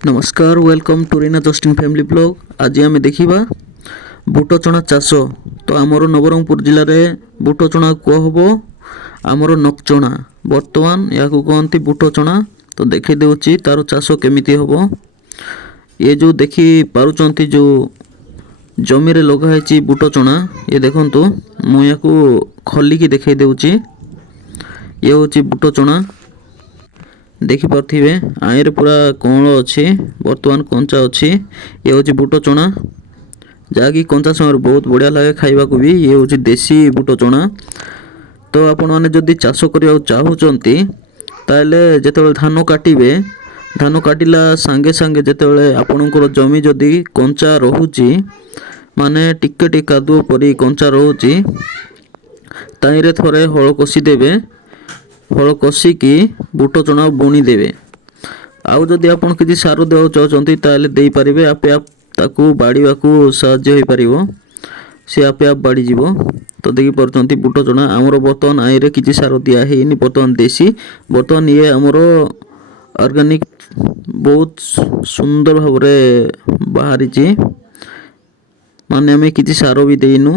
नमस्कार welcome to Reena Justin family blog. आज आम देखा बुट चना चाष। तो आमर नवरंगपुर जिले में बुट चना कहब आमर नकचना। बर्तमान या कहती बुट चना। तो देखी देउची तार चाष केमिति हम। ये जो देखी पारुचंती जो जमी रे लगाई बुट चना ये देखंतु मुझे खोलिकी देखई देउची। ये हूँ बुट चना देखिपे आईरे पूरा कौन अच्छी बर्तमान कंचा अच्छी। ये हूँ बुट चना जहाँकि कंचा समय बहुत बढ़िया लगे खाइबा भी। ये हूँ देसी बुट चना। तो आपण मैंने जदि चाष करने चाहूँगी ताले जिते धान काटिबे धान काटिला सांगे सांगे जिते आपणकर जमी जदि कंचा रोची माने टिके टिके कादुओ परी कंचा रोची ताईरे थोड़े हल कषि देवे। हल कषिकी बुट चना बुणी देवे। आउ जदि आपण किसी सार देवा चाहते ताले दे पारिबे। आपे आप ताकू बाड़ीवा को साहाय्य हो पारिबो। सी आपे आप बाड़ी जीवो। तो देखि परचंती बुट चना आमर बर्तमान आईरे किसी सार दिया हेनी। बर्तमान देसी बर्तमान ये आमर ऑर्गेनिक बहुत सुंदर भाव बाहरी माने आम किसी सार भी देनु।